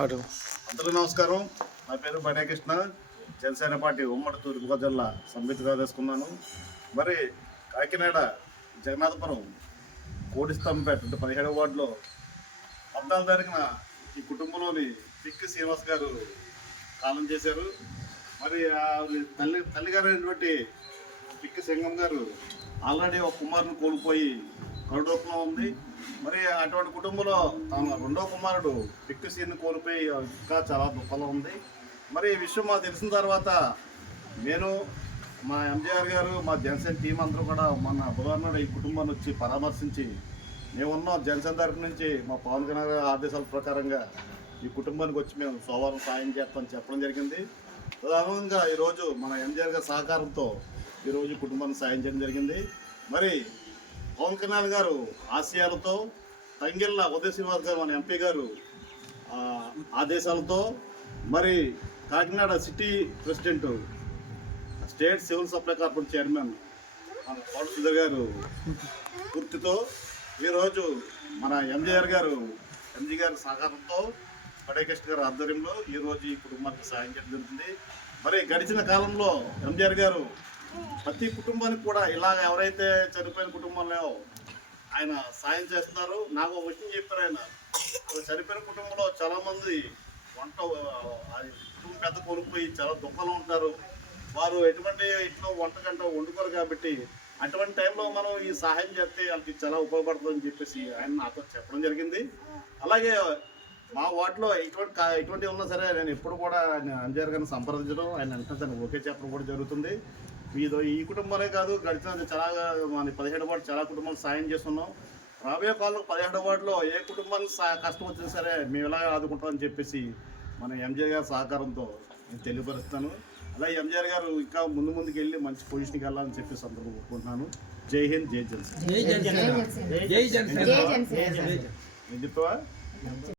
అందరూ నమస్కారం. నా పేరు బనేకృష్ణ. జనసేన పార్టీ ఉమ్మడి తూర్పుగోదావరి జిల్లా సంబితిగా తీసుకున్నాను. మరి కాకినాడ జగన్నాథపురం కోడిస్తంపేట 17వ వార్డులో 14వ తారీఖున ఈ కుటుంబంలోని పిక్కి శ్రీనివాస్ గారు కాలం చేశారు. మరి తల్లిగారు అయినటువంటి పిక్కి సింగం గారు ఆల్రెడీ ఒక కుమారుని కోల్పోయి కరుడోపంలో ఉంది. మరి అటువంటి కుటుంబంలో తన రెండో కుమారుడు పిక్కి సీని కోల్పోయి ఇంకా చాలా దుఃఖంలో ఉంది. మరి ఈ విషయం మాకు తెలిసిన తర్వాత నేను, మా ఎంజీఆర్ గారు, మా జనసేన టీం అందరూ కూడా మన బుధవారం నాడు ఈ కుటుంబాన్ని వచ్చి పరామర్శించి మేమున్నాం జనసేన తరఫు నుంచి మా పవన్ కళ్యాణ్ గారి ఆదేశాల ప్రకారంగా ఈ కుటుంబానికి వచ్చి మేము సోమవారం సాయం చేస్తామని చెప్పడం జరిగింది. ప్రధానంగా ఈరోజు మన ఎంజీఆర్ గారి సహకారంతో ఈరోజు కుటుంబానికి సాయం చేయడం జరిగింది. మరి పవన్ కళ్యాణ్ గారు ఆశయాలతో, తంగిళ్ళ ఉదయ శ్రీనివాస్ గారు మన ఎంపీ గారు ఆదేశాలతో, మరి Kakinada city president, state civil supply corporation chairman మన కోట సుధీర్ గారు పూర్తితో ఈరోజు మన ఎంజీఆర్ గారు సహకారంతో బనేకృష్ణ గారి ఆధ్వర్యంలో ఈరోజు ఈ కుటుంబానికి సాయం చేయడం జరుగుతుంది. మరి గడిచిన కాలంలో ఎంజీఆర్ గారు ప్రతి కుటుంబానికి కూడా ఇలాగ ఎవరైతే చనిపోయిన కుటుంబంలో ఆయన సాయం చేస్తున్నారు. నాకు ఒక విషయం చెప్పారు. ఆయన చనిపోయిన కుటుంబంలో చాలామంది కుటుంబం పెద్ద కోల్పోయి చాలా దుఃఖంలో ఉంటారు. వారు ఎటువంటి ఇంట్లో వంటగంట వండుకోరు. కాబట్టి అటువంటి టైంలో మనం ఈ సహాయం చేస్తే వాళ్ళకి చాలా ఉపయోగపడుతుందని చెప్పేసి ఆయన నాతో చెప్పడం జరిగింది. అలాగే మా వార్డులో ఇటువంటి ఉన్నా సరే నేను ఎప్పుడు కూడా ఎంజీఆర్ గారిని సంప్రదించడం, ఆయన వెంటనే ఓకే చెప్పడం కూడా జరుగుతుంది. ఈ కుటుంబాలే కాదు, గడిచిన చాలా మన 17వ వార్డు చాలా కుటుంబాలు సాయం చేస్తున్నాం. రాబోయే కాలంలో 17వ వార్డులో ఏ కుటుంబానికి కష్టం వచ్చినా సరే మేము ఇలా ఆదుకుంటామని చెప్పేసి మన ఎంజీఆర్ గారి సహకారంతో నేను తెలియపరుస్తాను. అలాగే ఎంజీఆర్ గారు ఇంకా ముందుకు వెళ్ళి మంచి పొజిషన్కి వెళ్ళాలని చెప్పేసి అందరూ కోరుకుంటున్నాను. జై హింద్, జై జనసేన.